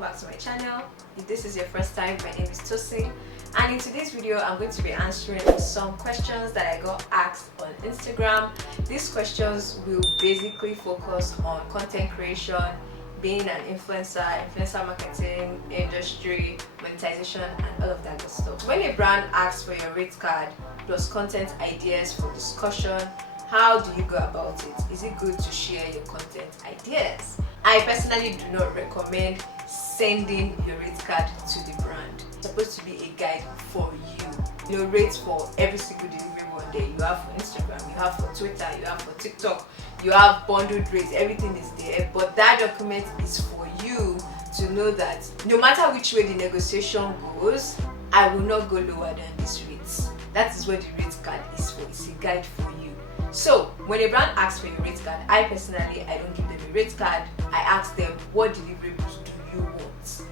welcome back to my channel. If this is your first time, my name is Tosin, and in today's video I'm going to be answering some questions that I got asked on Instagram. These questions will basically focus on content creation, being an influencer marketing, industry, monetization, and all of that good stuff. When a brand asks for your rate card plus content ideas for discussion, how do you go about it? Is it good to share your content ideas? I personally do not recommend sending your rate card to the brand. It's supposed to be a guide for you. You know, rates for every single delivery one day. You have for Instagram, you have for Twitter, you have for TikTok, you have bundled rates, everything is there. But that document is for you to know that no matter which way the negotiation goes, I will not go lower than these rates. That is what the rate card is for. It's a guide for you. So when a brand asks for your rate card, I don't give them a rate card. I ask them, what deliverables do you want?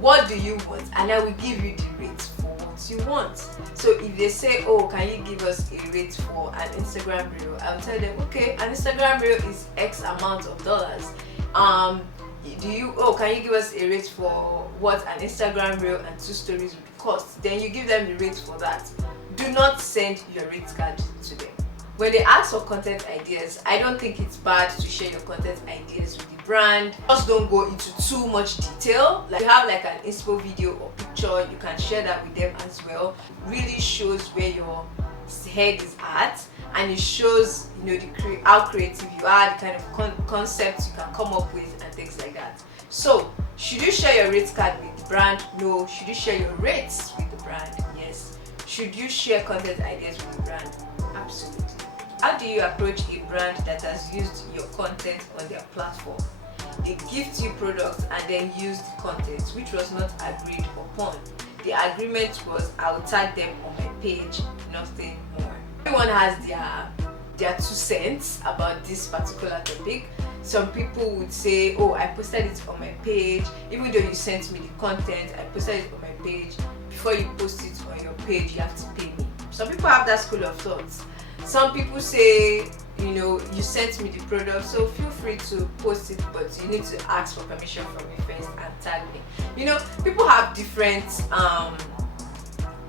What do you want? And I will give you the rates for what you want. So if they say, oh, can you give us a rate for an Instagram reel? I'll tell them, okay, an Instagram reel is X amount of dollars. Can you give us a rate for what an Instagram reel and 2 stories would cost? Then you give them the rate for that. Do not send your rate card to them. When they ask for content ideas, I don't think it's bad to share your content ideas with the brand. Just don't go into too much detail. Like, you have like an inspo video or picture, you can share that with them as well. Really shows where your head is at, and it shows, you know, how creative you are, the kind of concepts you can come up with and things like that. So should you share your rate card with the brand? No. Should you share your rates with the brand? Yes. Should you share content ideas with the brand? Absolutely. How do you approach a brand that has used your content on their platform? They gift you products and then use the content which was not agreed upon. The agreement was, I'll tag them on my page, nothing more. Everyone has their 2 cents about this particular topic. Some people would say, oh, I posted it on my page, even though you sent me the content, I posted it on my page. Before you post it on your page, you have to pay me. Some people have that school of thoughts. Some people say, you know, you sent me the product, so feel free to post it, but you need to ask for permission from me first and tag me. You know, people have different,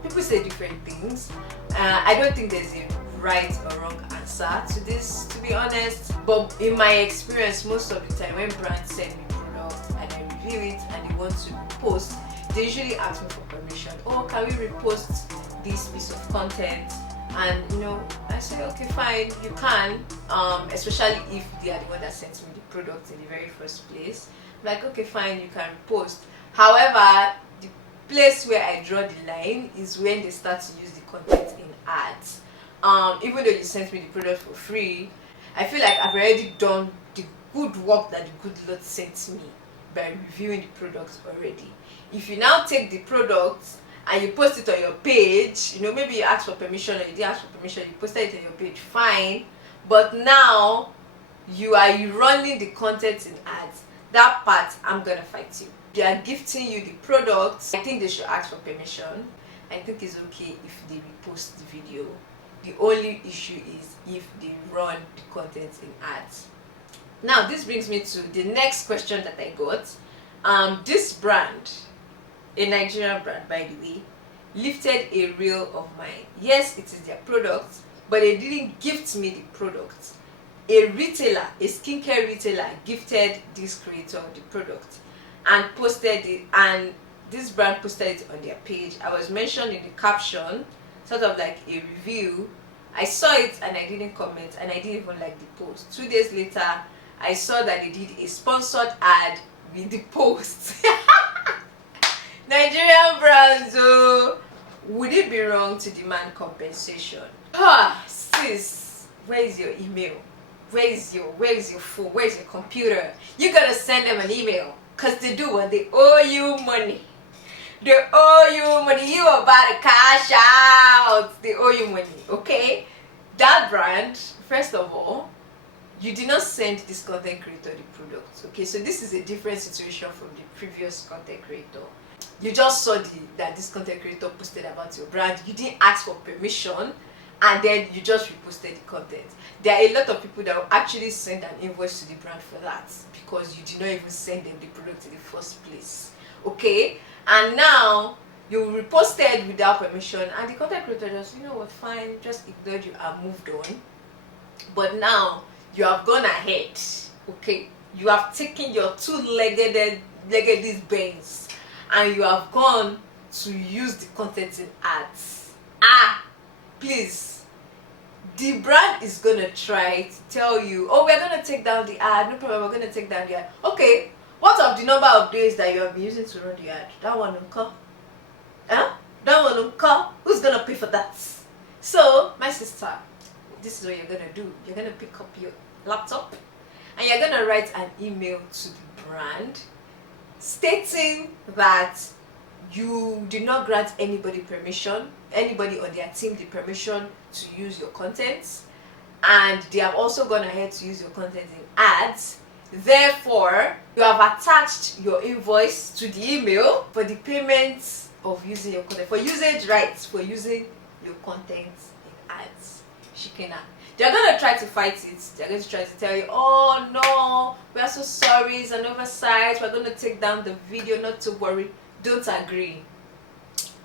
people say different things. I don't think there's a right or wrong answer to this, to be honest. But in my experience, most of the time when brands send me products and I review it and they want to post, they usually ask me for permission. Oh, can we repost this piece of content? And you know, I say, okay, fine, you can, especially if they are the one that sent me the product in the very first place. Like, okay, fine, you can post. However, the place where I draw the line is when they start to use the content in ads. Even though you sent me the product for free, I feel like I've already done the good work that the good Lord sent me by reviewing the product already. If you now take the product and you post it on your page, you know, maybe you asked for permission or you didn't ask for permission, you posted it on your page, fine. But now you are running the content in ads. That part, I'm gonna fight you. They are gifting you the products. I think they should ask for permission. I think it's okay if they repost the video. The only issue is if they run the content in ads. Now, this brings me to the next question that I got. This brand, a Nigerian brand by the way, lifted a reel of mine. Yes, it is their product, but they didn't gift me the product. A retailer, a skincare retailer, gifted this creator the product and posted it, and this brand posted it on their page. I was mentioned in the caption, sort of like a review. I saw it and I didn't comment, and I didn't even like the post. 2 days later, I saw that they did a sponsored ad with the post. Nigerian brands, oh, would it be wrong to demand compensation? Sis, where is your email? Where is your phone? Where is your computer? You gotta send them an email, cause they do what? They owe you money. They owe you money. You about to cash out. They owe you money, okay? That brand, first of all, you did not send this content creator the product, okay? So this is a different situation from the previous content creator. You just saw that this content creator posted about your brand. You didn't ask for permission, and then you just reposted the content. There are a lot of people that will actually send an invoice to the brand for that because you did not even send them the product in the first place. okay? And now you reposted without permission, and the content creator just, you know what, fine, just ignored you and moved on. But now you have gone ahead, okay? You have taken your two-legged Benz, and you have gone to use the content in ads. Please, the brand is gonna try to tell you, oh, we're gonna take down the ad, no problem, we're gonna take down the ad. Okay, what of the number of days that you have been using to run the ad? That one will come. That one will come. Who's gonna pay for that? So, my sister, this is what you're gonna do. You're gonna pick up your laptop and you're gonna write an email to the brand stating that you did not grant anybody on their team the permission to use your content, and they have also gone ahead to use your content in ads. Therefore, you have attached your invoice to the email for the payment of using your content, for usage rights for using your content in ads. Shikena. They're going to try to fight it. They're going to try to tell you, oh no, we are so sorry, it's an oversight, we're going to take down the video, not to worry. Don't agree.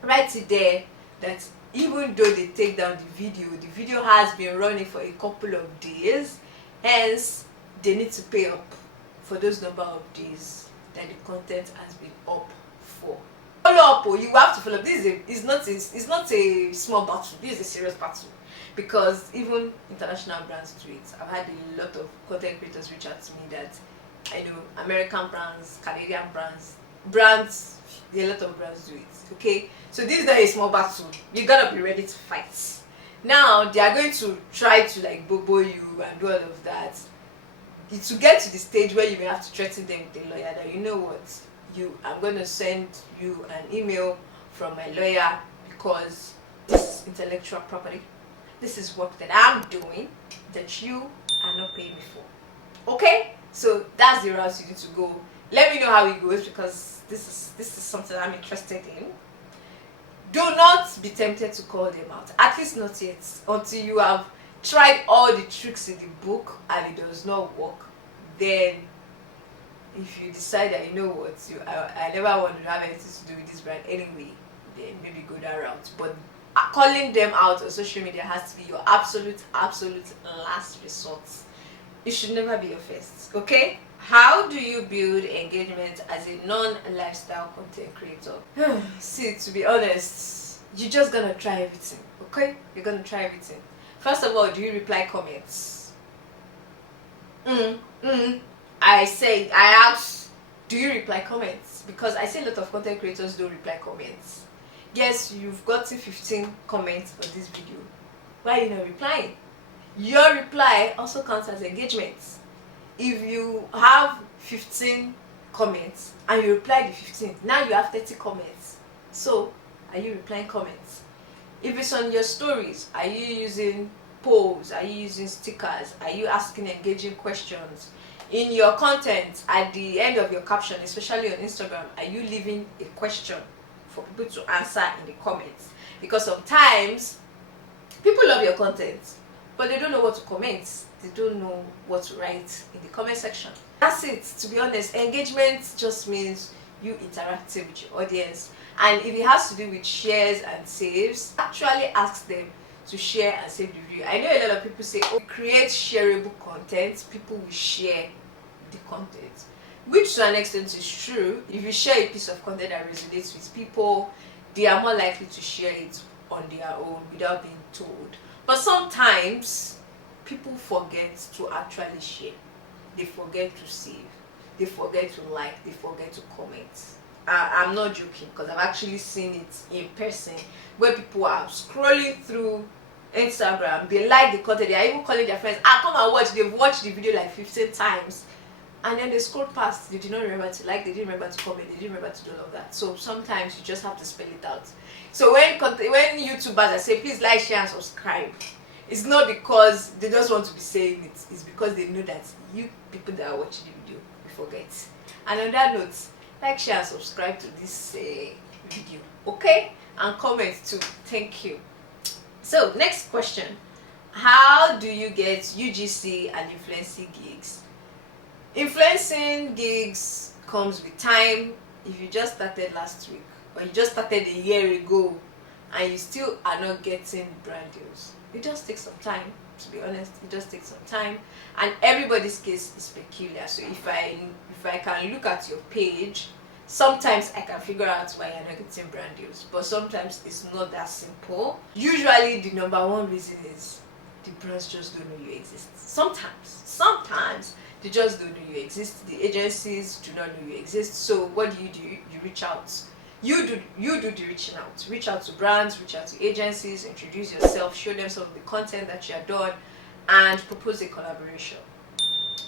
Write it there that even though they take down the video has been running for a couple of days, hence they need to pay up for those number of days that the content has been up for. Follow up, you have to follow up. This is it's not a small battle. This is a serious battle, because even international brands do it. I've had a lot of content creators reach out to me that I know, American brands, Canadian brands, a lot of brands do it. Okay, so this is not a small battle. You gotta be ready to fight. Now they are going to try to like bobo you and do all of that. To get to the stage where you may have to threaten them with a lawyer that, you know what, I'm going to send you an email from my lawyer because this is intellectual property. This is work that I'm doing that you are not paying me for. Okay, so that's the route you need to go. Let me know how it goes, because this is something I'm interested in. Do not be tempted to call them out, at least not yet, until you have tried all the tricks in the book and it does not work. Then if you decide that, you know what, I never want to have anything to do with this brand anyway, then maybe go that route. But calling them out on social media has to be your absolute last resort. It should never be your first. Okay, how do you build engagement as a non-lifestyle content creator? See, to be honest, you're just gonna try everything. Okay, you're gonna try everything. First of all, do you reply comments? I asked, do you reply comments? Because I see a lot of content creators don't reply comments. Yes, you've gotten 15 comments on this video. Why are you not replying? Your reply also counts as engagement. If you have 15 comments and you reply the 15, now you have 30 comments. So, are you replying comments? If it's on your stories, are you using polls? Are you using stickers? Are you asking engaging questions? In your content, at the end of your caption, especially on Instagram, are you leaving a question for people to answer in the comments? Because sometimes people love your content, but they don't know what to comment. They don't know what to write in the comment section. That's it. To be honest, engagement just means you interacting with your audience. And if it has to do with shares and saves, actually ask them to share and save the video. I know a lot of people say, oh, create shareable content, people will share the content, which to an extent is true. If you share a piece of content that resonates with people, they are more likely to share it on their own without being told. But sometimes people forget to actually share. They forget to save, they forget to like, they forget to comment. I'm not joking, because I've actually seen it in person, where people are scrolling through Instagram, they like the content, they are even calling their friends, come and watch. They've watched the video like 15 times, and then they scroll past. They did not remember to like, they didn't remember to comment, they didn't remember to do all of that. So sometimes you just have to spell it out. So when YouTubers are saying please like, share and subscribe, it's not because they just want to be saying it, it's because they know that you people that are watching the video will forget. And on that note, like, share and subscribe to this video, okay, and comment too. Thank you. So next question, how do you get UGC and influencing gigs? Influencing gigs comes with time, if you just started last week or you just started a year ago and you still are not getting brand deals, it just takes some time. To be honest, it just takes some time, and everybody's case is peculiar. So if I can look at your page, sometimes I can figure out why you're not getting brand deals, but sometimes it's not that simple. Usually the number one reason is the brands just don't know you exist. Sometimes they just don't know you exist. The agencies do not know you exist. So what do? You reach out. You do the reaching out. Reach out to brands, reach out to agencies, introduce yourself, show them some of the content that you have done, and propose a collaboration.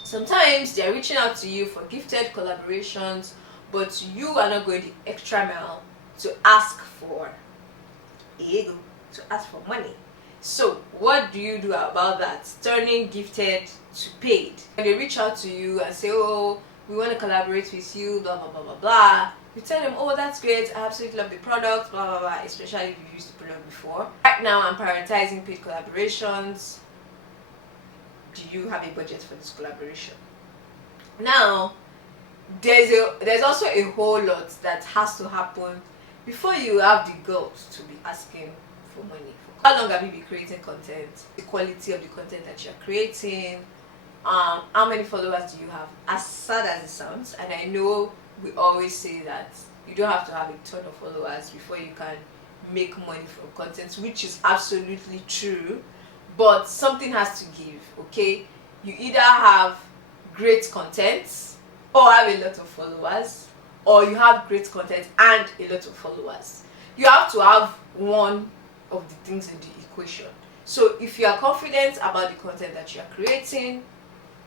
Sometimes they are reaching out to you for gifted collaborations, but you are not going the extra mile to ask for money. So what do you do about that? Turning gifted to paid. When they reach out to you and say, oh, we want to collaborate with you, blah blah blah blah blah, you tell them, oh, that's great, I absolutely love the product, blah blah blah, especially if you've used the product before. Right now I'm prioritizing paid collaborations. Do you have a budget for this collaboration? Now there's also a whole lot that has to happen before you have the girls to be asking for money. How long have you been creating content? The quality of the content that you're creating. How many followers do you have? As sad as it sounds, and I know we always say that you don't have to have a ton of followers before you can make money from content, which is absolutely true, but something has to give. Okay, you either have great content or have a lot of followers, or you have great content and a lot of followers. You have to have one of the things in the equation. So if you are confident about the content that you are creating,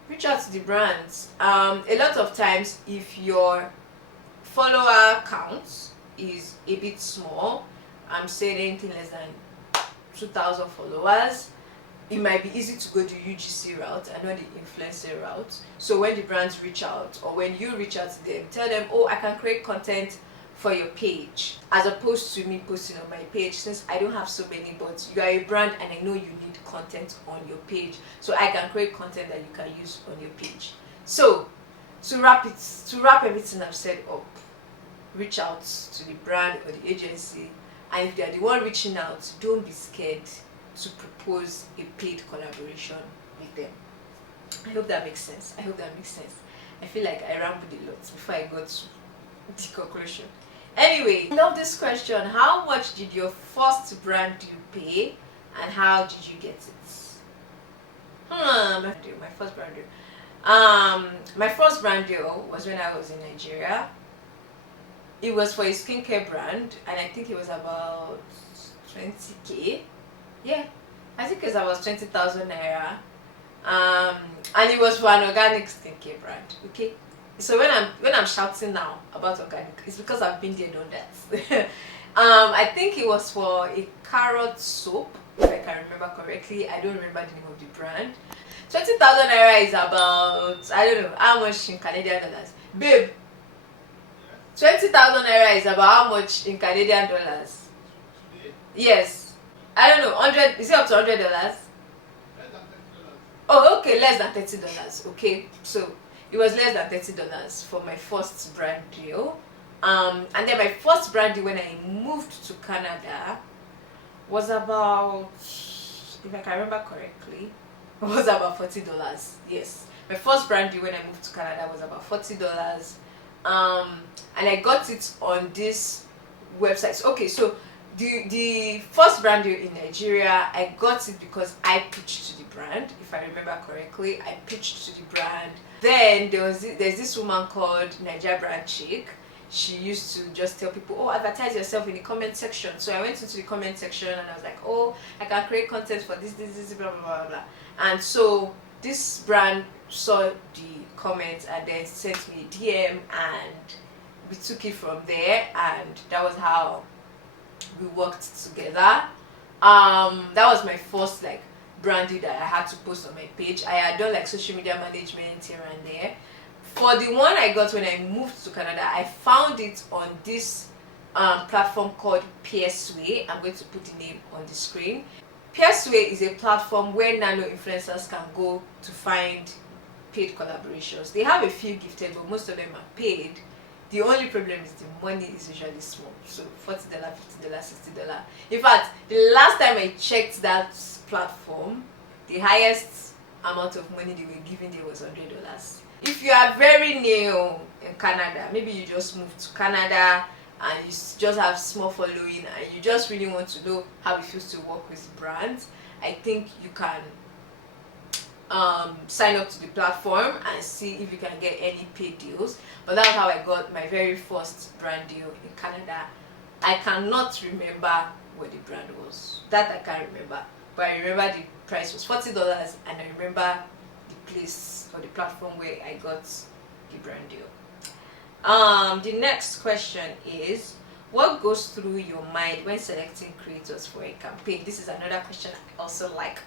reach out to the brands. A lot of times, if your follower count is a bit small, I'm saying anything less than 2,000 followers, it might be easy to go the UGC route and not the influencer route. So when the brands reach out, or when you reach out to them, tell them, oh, I can create content for your page, as opposed to me posting on my page, since I don't have so many, but you are a brand and I know you need content on your page, so I can create content that you can use on your page. So to wrap everything I've said up, reach out to the brand or the agency, and if they are the one reaching out, don't be scared to propose a paid collaboration with them. I hope that makes sense. I feel like I rambled a lot before I got to the conclusion. Anyway, I love this question. How much did your first brand deal pay, and how did you get it? My first brand deal. My first brand deal was when I was in Nigeria. It was for a skincare brand, and I think it was about 20k. Yeah, I think it was about 20,000 naira. And it was for an organic skincare brand. Okay. So when I'm shouting now about organic, it's because I've been there, done that. I think it was for a carrot soap, if I can remember correctly. I don't remember the name of the brand. 20,000 naira is about, I don't know how much in Canadian dollars, babe. 20,000 naira is about how much in Canadian dollars? Yes, I don't know. 100? Is it up to $100? Oh, okay, less than $30. Okay, so it was less than $30 for my first brand deal. And then my first brand deal when I moved to Canada was about, if I can remember correctly, was about $40. Yes, my first brand deal when I moved to Canada was about $40. And I got it on this website. Okay, so the first brand deal in Nigeria, I got it because I pitched to the brand. If I remember correctly, I pitched to the brand. Then there's this woman called Nigeria Brand Chick. She used to just tell people, oh, advertise yourself in the comment section. So I went into the comment section and I was like, oh, I can create content for this, blah blah blah blah. And so this brand saw the comments and then sent me a DM, and we took it from there, and that was how we worked together. That was my first like brand deal that I had to post on my page. I had done like social media management here and there. For the one I got when I moved to Canada, I found it on this platform called Peersway. I'm going to put the name on the screen. Peersway is a platform where nano influencers can go to find paid collaborations. They have a few gifted, but most of them are paid. The only problem is the money is usually small. So $40, $50, $60. In fact, the last time I checked that platform, the highest amount of money they were giving there was $100. If you are very new in Canada, maybe you just moved to Canada and you just have small following and you just really want to know how it feels to work with brands, I think you can sign up to the platform and see if you can get any paid deals. But that's how I got my very first brand deal in Canada. I cannot remember what the brand was. That I can't remember. But I remember the price was $40 and I remember the place or the platform where I got the brand deal. The next question is, what goes through your mind when selecting creators for a campaign? This is another question I also like.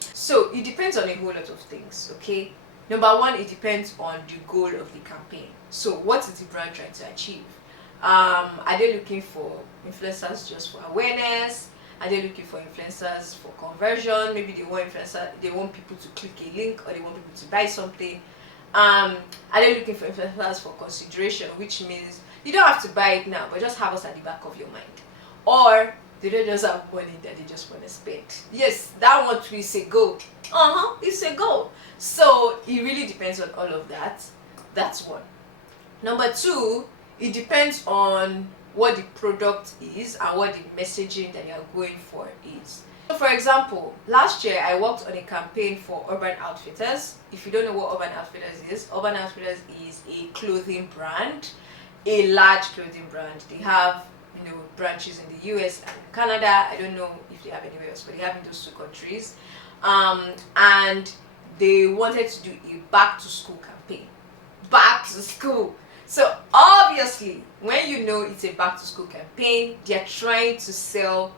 So it depends on a whole lot of things, okay? Number one, it depends on the goal of the campaign. So what is the brand trying to achieve? Are they looking for influencers just for awareness? Are they looking for influencers for conversion? Maybe they want people to click a link, or they want people to buy something. Are they looking for influencers for consideration, which means you don't have to buy it now, but just have us at the back of your mind? Or they don't just have money that they just want to spend? Yes, that one too is a goal. It's a goal. So it really depends on all of that. That's one. Number two, it depends on what the product is and what the messaging that you're going for is. So for example, last year I worked on a campaign for Urban Outfitters. If you don't know what Urban Outfitters is a clothing brand, a large clothing brand. They have branches in the US and Canada. I don't know if they have anywhere else, but they have in those two countries. And they wanted to do a back to school campaign. Back to school. So obviously, when you know it's a back to school campaign, they're trying to sell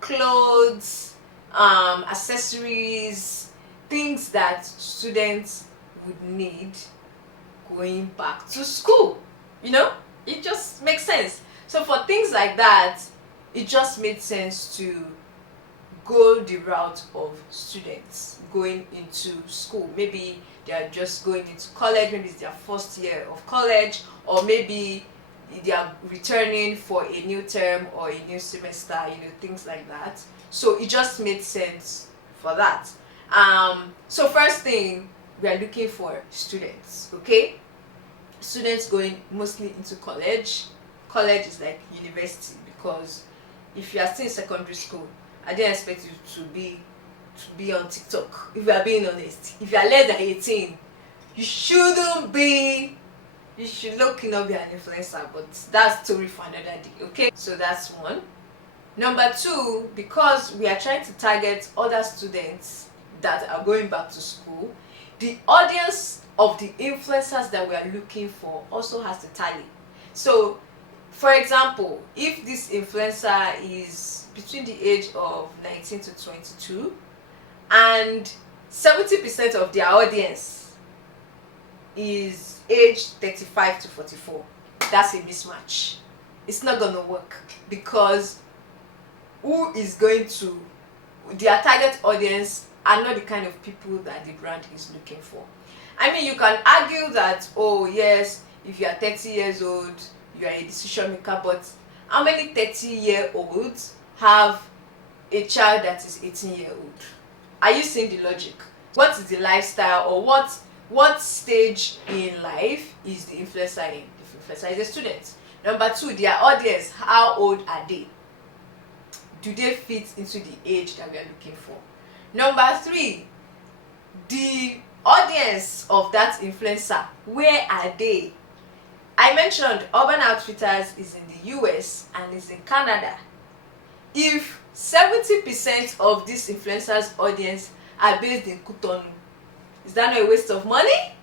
clothes, accessories, things that students would need going back to school. It just makes sense. So for things like that, it just made sense to go the route of students going into school. Maybe they are just going into college, maybe it's their first year of college, or maybe they are returning for a new term or a new semester, things like that. So it just made sense for that. So first thing, we are looking for students, okay? Students going mostly into college. College is like university, because if you are still in secondary school, I didn't expect you to be on TikTok. If you are being honest, if you are less than 18, you shouldn't be. You should be an influencer, but that's story for another day, okay? So that's one. Number two, because we are trying to target other students that are going back to school, the audience of the influencers that we are looking for also has to tally. So for example, if this influencer is between the age of 19 to 22 and 70% of their audience is aged 35 to 44, that's a mismatch. It's not gonna work, because their target audience are not the kind of people that the brand is looking for. I mean, you can argue that, oh yes, if you are 30 years old, you are a decision maker, but how many 30-year-olds have a child that is 18-year-old? Are you seeing the logic? What is the lifestyle, or what stage in life is the influencer in? The influencer is a student. Number two, their audience, how old are they? Do they fit into the age that we are looking for? Number three, the audience of that influencer, where are they? I mentioned Urban Outfitters is in the US and is in Canada. If 70% of this influencer's audience are based in Cotonou, is that not a waste of money?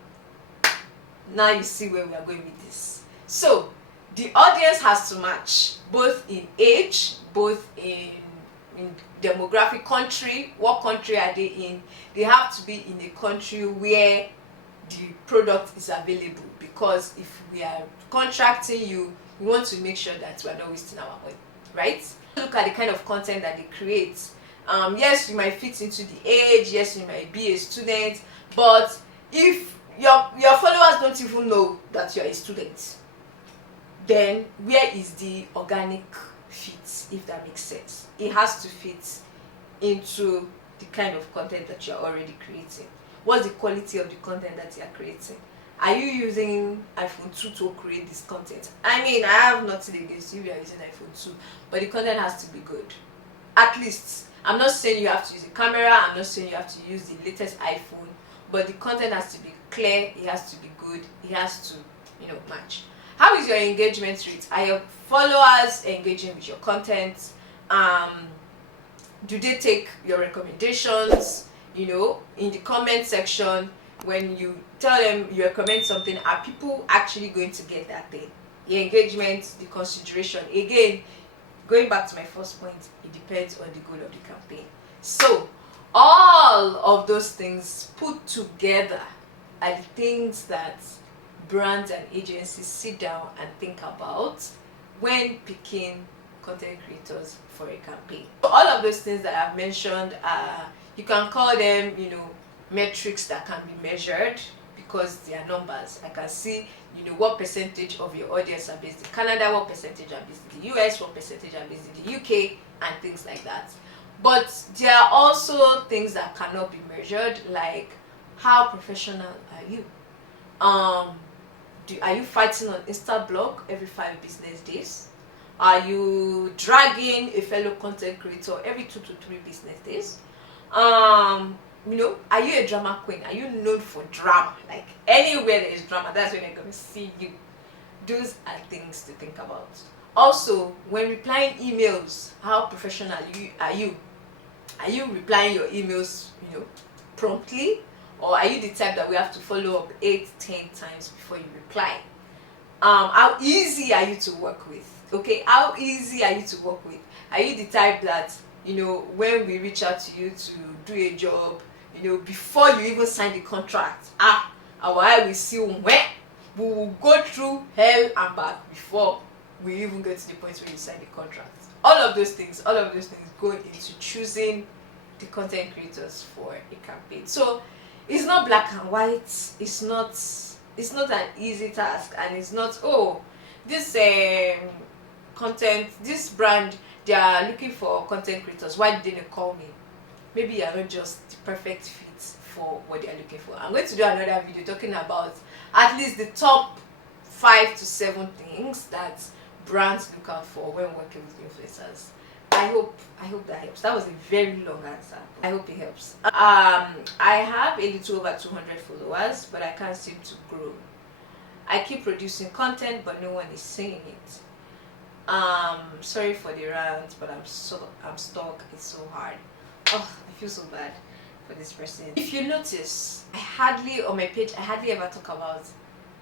Now you see where we are going with this. So the audience has to match, both in age, both in demographic, country. What country are they in? They have to be in a country where the product is available, because if we are contracting you, we want to make sure that we are not wasting our money, right? Look at the kind of content that they create. Yes, you might fit into the age, yes, you might be a student, but if your followers don't even know that you're a student, then where is the organic fit, if that makes sense? It has to fit into the kind of content that you're already creating. What's the quality of the content that you're creating? Are you using iPhone 2 to create this content? I mean, I have nothing against you if you're using iPhone 2, but the content has to be good. At least, I'm not saying you have to use a camera, I'm not saying you have to use the latest iPhone, but the content has to be clear, it has to be good, it has to, match. How is your engagement rate? Are your followers engaging with your content? Do they take your recommendations? In the comment section, when you tell them you recommend something, are people actually going to get that thing? The engagement, the consideration. Again, going back to my first point, it depends on the goal of the campaign. So all of those things put together are the things that brands and agencies sit down and think about when picking content creators for a campaign. All of those things that I've mentioned, you can call them, metrics that can be measured, because they are numbers. I can see, what percentage of your audience are based in Canada, what percentage are based in the US, what percentage are based in the UK, and things like that. But there are also things that cannot be measured, like how professional are you? Are you fighting on Instablog every 5 business days? Are you dragging a fellow content creator every 2 to 3 business days? Are you a drama queen? Are you known for drama? Like, anywhere there is drama, that's when they're going to see you. Those are things to think about. Also, when replying emails, how professional are you? Are you replying your emails, promptly? Or are you the type that we have to follow up 8-10 times before you reply? How easy are you to work with? Okay, how easy are you to work with? Are you the type that, when we reach out to you to do a job, before you even sign the contract, our eye will see where we will go through hell and back before we even get to the point where you sign the contract. All of those things go into choosing the content creators for a campaign. So it's not black and white. It's not an easy task, and it's not, this this brand, they are looking for content creators, why did they call me? Maybe you are not just the perfect fit for what they are looking for. I'm going to do another video talking about at least the top 5 to 7 things that brands look out for when working with influencers. I hope that helps. That was a very long answer. I hope it helps. I have a little over 200 followers, but I can't seem to grow. I keep producing content, but no one is seeing it. Sorry for the rant, but I'm stuck. It's so hard. I feel so bad for this person. If you notice, on my page, I hardly ever talk about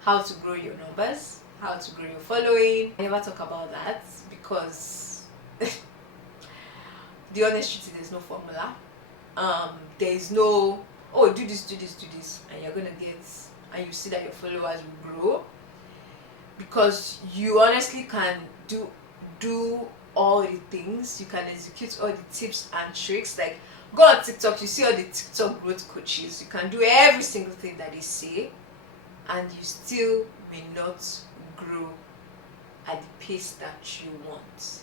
how to grow your numbers, how to grow your following. I never talk about that because the honest truth is there's no formula. There is no, do this, and you're gonna get, and you see that your followers will grow, because you honestly can do all the things. You can execute all the tips and tricks. Like, go on TikTok, you see all the TikTok growth coaches. You can do every single thing that they say, and you still may not grow at the pace that you want.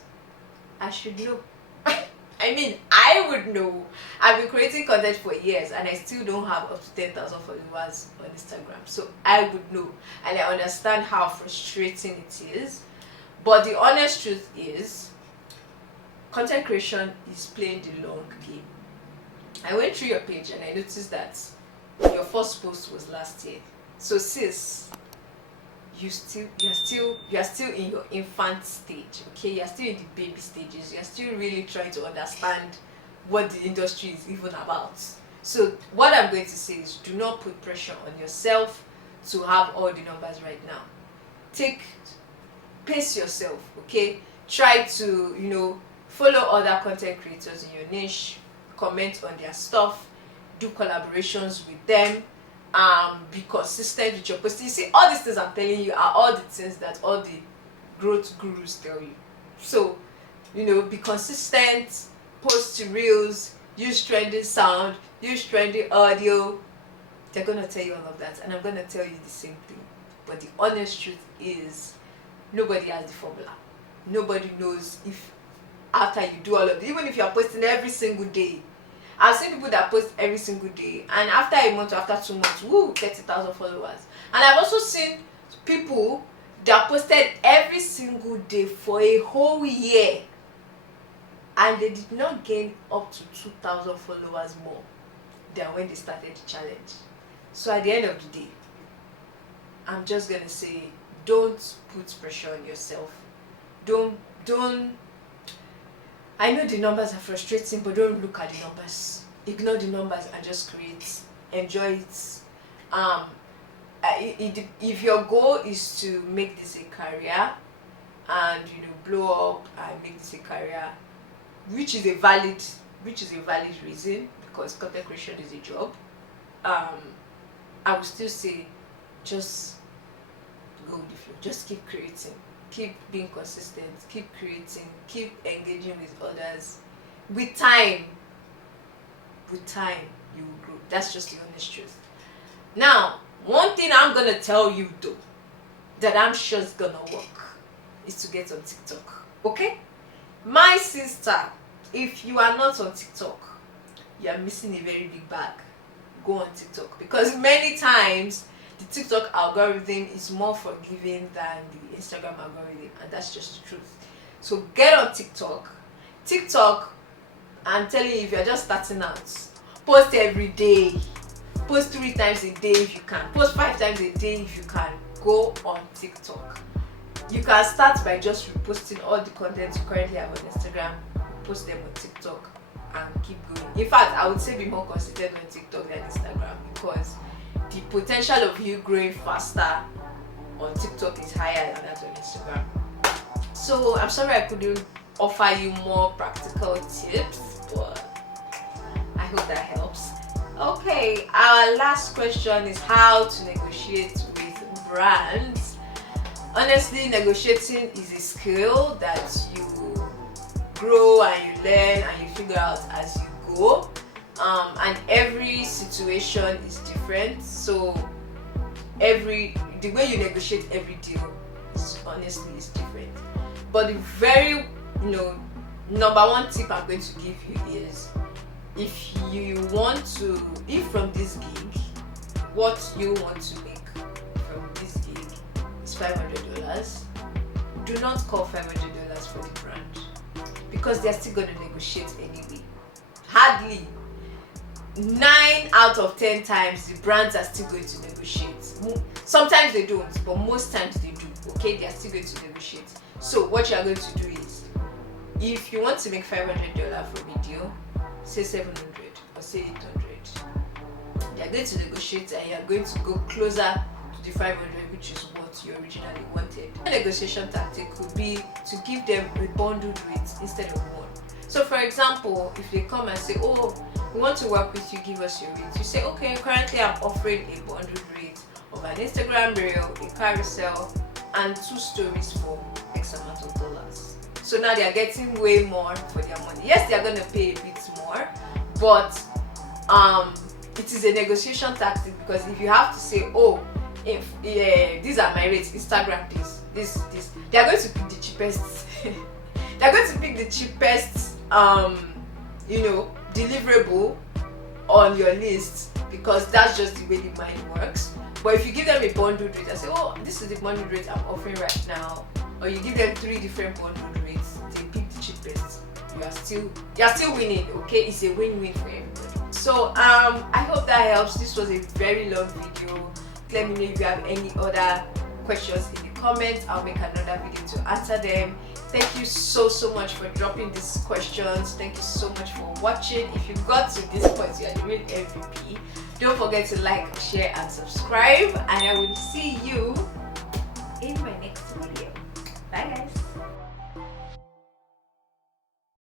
I should know. I mean, I would know. I've been creating content for years and I still don't have up to 10,000 followers on Instagram. So I would know, and I understand how frustrating it is. But the honest truth is, content creation is playing the long game. I went through your page and I noticed that your first post was last year. So sis, you're still in your infant stage, okay? You're still in the baby stages. You're still really trying to understand what the industry is even about. So what I'm going to say is, do not put pressure on yourself to have all the numbers right now. Pace yourself, okay? Try to, follow other content creators in your niche, comment on their stuff, do collaborations with them. Be consistent with your posting. You see, all these things I'm telling you are all the things that all the growth gurus tell you. So, be consistent, post to reels, use trending sound, use trending audio. They're gonna tell you all of that, and I'm gonna tell you the same thing. But the honest truth is, Nobody has the formula. Nobody knows if after you do all of it, even if you are posting every single day. I've seen people that post every single day, and after a month or after 2 months, woo, 30,000 followers. And I've also seen people that posted every single day for a whole year, and they did not gain up to 2,000 followers more than when they started the challenge. So at the end of the day, I'm just gonna say, don't put pressure on yourself. Don't I know the numbers are frustrating, but don't look at the numbers. Ignore the numbers and just create. Enjoy it. If your goal is to make this a career and blow up and make this a career, which is a valid reason, because content creation is a job, I would still say just go with the flow. Just keep creating, keep being consistent, keep creating, keep engaging with others. With time you will grow. That's just the honest truth. Now, one thing I'm gonna tell you though, that I'm sure is gonna work, is to get on TikTok. Okay? My sister, if you are not on TikTok, you are missing a very big bag. Go on TikTok, because many times the TikTok algorithm is more forgiving than the Instagram algorithm, and that's just the truth. So get on TikTok. I'm telling you, if you're just starting out, post every day. Post 3 times a day if you can. Post 5 times a day if you can. Go on TikTok. You can start by just reposting all the content you currently have on Instagram, post them on TikTok, and keep going. In fact, I would say be more consistent on TikTok than Instagram, because the potential of you growing faster on TikTok is higher than that on Instagram. So I'm sorry I couldn't offer you more practical tips, but I hope that helps. Okay, our last question is how to negotiate with brands. Honestly, negotiating is a skill that you grow and you learn and you figure out as you go. And every situation is different, so the way you negotiate every deal is different. But the very number one tip I'm going to give you is, if from this gig, what you want to make from this gig is $500, do not call $500 for the brand, because they're still going to negotiate anyway. Hardly 9 out of 10 times the brands are still going to negotiate. Sometimes they don't, but most times they do. Okay, they are still going to negotiate. So what you are going to do is, if you want to make $500 from a deal, say 700 or say 800, they are going to negotiate and you are going to go closer to the 500, which is what you originally wanted. A negotiation tactic could be to give them a bundled rate instead of one. So for example, if they come and say, oh, we want to work with you, give us your rate. You say, okay, currently I'm offering a bundled rate of an Instagram reel, a carousel, and 2 stories for X amount of dollars. So now they are getting way more for their money. Yes, they are going to pay a bit more, but it is a negotiation tactic, because if you have to say, oh, if these are my rates, Instagram this, they are going to pick the cheapest. They are going to pick the cheapest, deliverable on your list, because that's just the way the mind works. But if you give them a bundled rate and say, oh, this is the bundled rate I'm offering right now, or you give them 3 different bundled rates, they pick the cheapest, you are still winning. Okay, it's a win-win for everybody. So I hope that helps. This was a very long video. Let me know if you have any other questions in the comments. I'll make another video to answer them. Thank you so much for dropping these questions. Thank you so much for watching. If you got to this point, you are the real MVP. Don't forget to like, share, and subscribe. And I will see you in my next video. Bye guys.